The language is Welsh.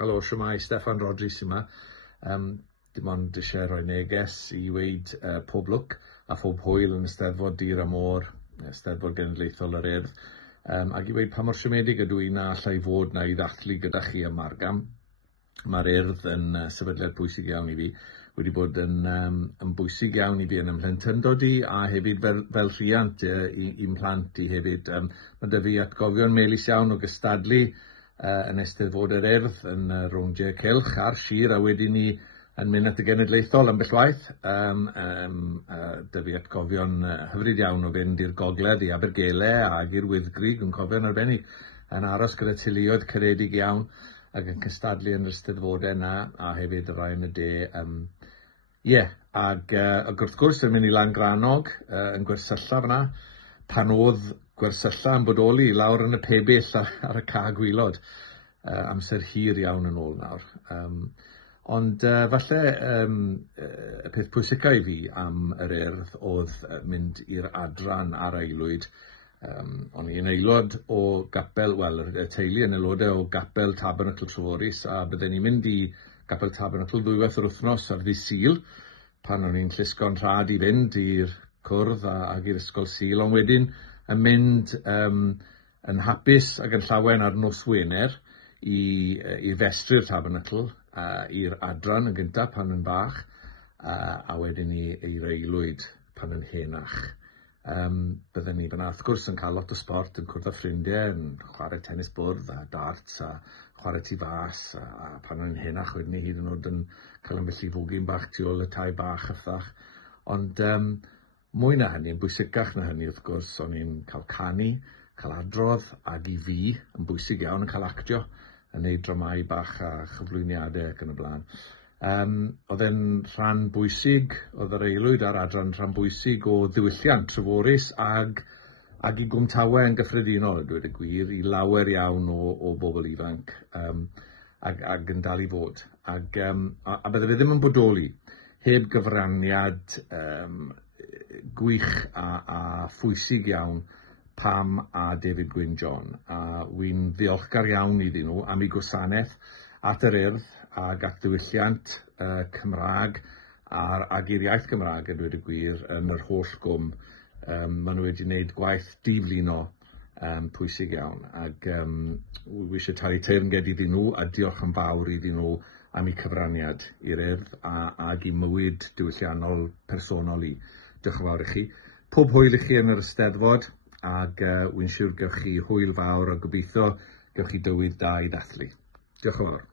Helo, shwmae, Steffan Rodris yma. Dim ond eisiau rhoi neges i weid pob lwc a phob hwyl yn Eisteddfod Dir y Môr, Eisteddfod Genedlaethol yr Urdd, ac i weid pa mor siomedig ydw i na allai fod na i ddathlu gyda chi ym Margam. Mae'r Urdd yn sefydliad pwysig iawn i fi, wedi bod yn bwysig iawn i fi yn ymhlentyndod i a hefyd fel rhiant i'n plant i hefyd. Mae dy fi atgofion melys iawn o gystadlu yn Eisteddfod yr Urdd yn rowndiau cylch a'r sir, a wedyn ni yn mynd at y genedlaethol ambell waith. Dy fi atgofion hyfryd iawn o fynd i'r gogledd, i Abergele ac i'r Wyddgrug, yn cofio'n arbennig, yn aros gyda teuluoedd caredig iawn ac yn cystadlu yn yr Eisteddfodau yna, a hefyd y rai yn y de. Ac wrth gwrs yn mynd i Langrannog, yn Gwersylla fyna, pan oedd Gwersylla yn bodoli lawr yn y pebyll ar y ca gwylod, amser hir iawn yn ôl nawr. Ond falle y peth pwysicau i fi am yr Urdd oedd mynd i'r adran ar aelwyd. O'n i'n aelod o gapel, wel, y teulu yn aelodau o gapel Tabernacl Treforys, a bydden ni'n mynd i gapel Tabernacl ddwywaith yr wythnos ar ddydd Sul, pan o'n i'n llusgo'n rhad i fynd i'r cwrdd ac i'r ysgol Sul, ond wedyn yn mynd yn hapus ac yn llawen ar nos Wener i festru'r Tabernacl, i'r adran yn gyntaf pan yn bach, a wedyn ni i'r aelwyd pan yn henach. Bydden ni fyna wrth gwrs yn cael lot o sport, yn cwrdd â ffrindiau, yn chwarae tennis bwrdd a darts a chwarae tu fas, a pan yn henach wedyn ni hyd yn oed yn cael ambell i fwgyn bach tu ôl y tai bach ythach. Ond mwy na hynny, yn bwysicach na hynny wrth gwrs, o'n i'n cael canu, cael adrodd, ac i fi yn bwysig iawn yn cael actio, yn neud dramau bach a chyflwyniadau ac yn y blaen. Oedd e'n rhan bwysig, oedd yr aelwyd ar adran rhan bwysig o ddiwylliant Treforys ac i Gwmtawe yn gyffredinol, dweud y gwir, i lawer iawn o bobl ifanc ac yn dal i fod. A bydde fe ddim yn bodoli heb gyfraniad gwych a phwysig iawn Pam a David Gwyn John. A wy'n ddiolchgar iawn iddyn nhw am eu gwasanaeth at yr Urdd ac at ddiwylliant Cymraeg ac i'r iaith Gymraeg, a dweud y gwir, yn yr holl gwm. Maen nhw wedi gwneud gwaith diflino pwysig iawn, ac wi eisiau talu teyrnged iddyn nhw a diolch yn fawr iddyn nhw am eu cyfraniad i'r Urdd ac i mywyd diwylliannol personol i. Diolch yn fawr i chi. Pob hwyl i chi yn yr Eisteddfod, ac wy'n siŵr gewch chi hwyl fawr a gobeithio gewch chi dywydd da i ddathlu. Diolch yn fawr.